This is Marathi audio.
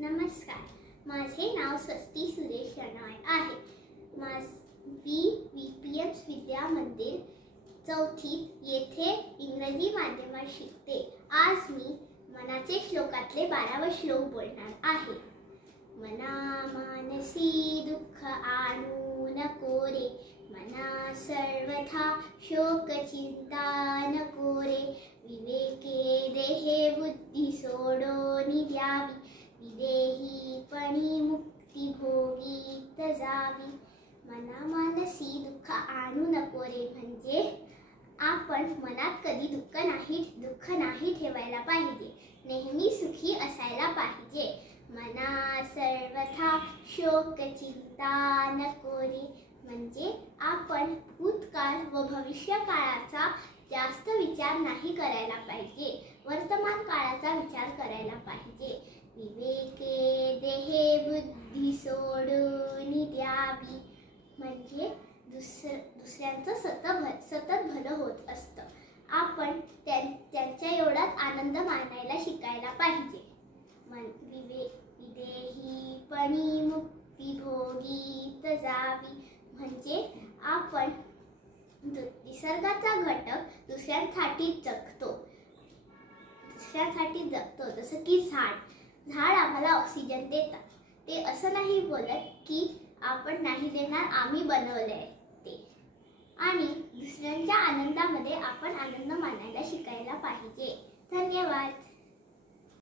नमस्कार, माझे नाव स्वस्ती सुरेश रणवाय आहे. VPM विद्या मंदिर चौथीत येथे इंग्रजी माध्यमात शिकते. आज मी मनाचे श्लोकातले 12वे श्लोक बोलणार आहे. मना मानसी दुःख आणू नको रे, मना सर्वथा शोक चिंता नको रे. विवेके देहे बुद्धी सोडोनी द्यावी, विदेहीपणी मुक्ती भोगीत जावी. मना मानसी दुःख आणू नको रे म्हणजे आपण मनात कधी दुःख नाही ठेवायला पाहिजे. नेहमी सुखी असायला पाहिजे. मना सर्वथा शोक चिंता नको रे म्हणजे आपण भूतकाळ व भविष्य काळाचा जास्त विचार नाही करायला पाहिजे. वर्तमान काळाचा विचार करायला पाहिजे. विवेके देहे बुद्धी सोडून द्यावी म्हणजे दुसऱ्यांचं सतत भलं होत असतं. आपण त्यांच्या एवढाच आनंद मानायला शिकायला पाहिजे. विदेहीपणी मुक्ती भोगीत जावी म्हणजे आपण निसर्गाचा घटक दुसऱ्यांसाठी जगतो. जसं की झाड आम्हाला ऑक्सिजन देतात. ते असं नाही बोलत की आपण नाही देणार, आम्ही बनवलंय ते. आणि दुसऱ्यांच्या आनंदामध्ये आपण आनंद मानायला शिकायला पाहिजे. धन्यवाद.